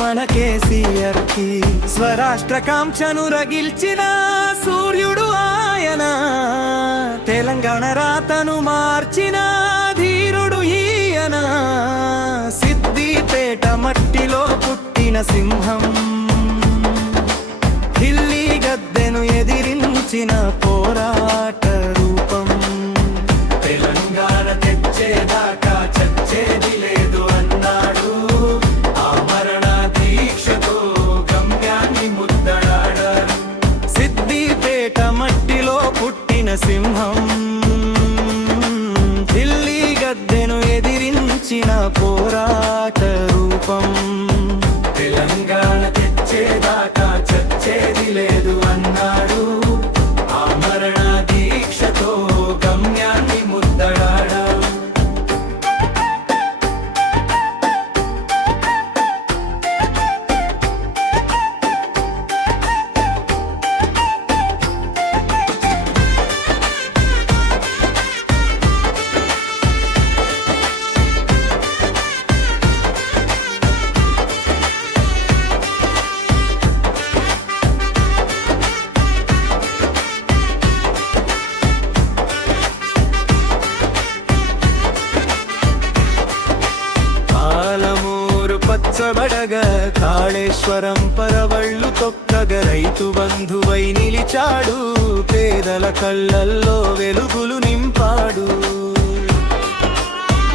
మన కేసీఆర్ కి స్వరాష్ట్ర కాంక్షను రగిల్చిన సూర్యుడు ఆయన, తెలంగాణ రాతను మార్చిన ధీరుడు ఈయన. సిద్దిపేట మట్టిలో పుట్టిన సింహం, ఢిల్లీ గద్దెను ఎదిరించిన పోరాట రూపం. తెలంగాణ తెచ్చేదాకా చచ్చేది లేదు అన్నాడు, ఆమరణ దీక్షతో గమ్యాన్ని ముద్దడాడారు. సిద్దిపేట మట్టిలో పుట్టిన సింహం, ఢిల్లీ గద్దెను ఎదిరించిన పోరాట రూపం. తెలంగాణ తెచ్చేదాకా చచ్చేది లేదు అన్నాడు, ఆమరణ దీక్షతో గమ్యాన్ని ముద్దడాడారు. పచ్చబడగ కాళేశ్వరం పరవళ్ళు తొక్కగ రైతు బంధువై నిలిచాడు, పేదల కళ్ళల్లో వెలుగులు నింపాడు.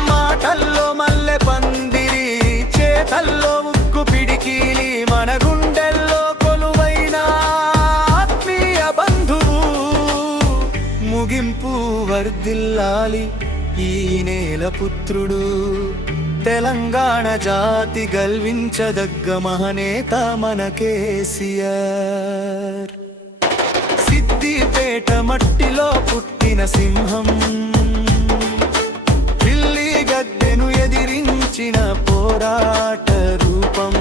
మాటల్లో మల్లె పందిరి, చేతల్లో ఉక్కు పిడికిలి, మన గుండెల్లో కొలువైన ఆత్మీయ బంధువు. ముగింపు వర్ధిల్లాలి ఈ నేల పుత్రుడు, తెలంగాణ జాతి గర్వించదగ్గ మహనేత మన కేసీఆర్. సిద్దిపేట మట్టిలో పుట్టిన సింహం, ఢిల్లీ గద్దెను ఎదిరించిన పోరాట రూపం.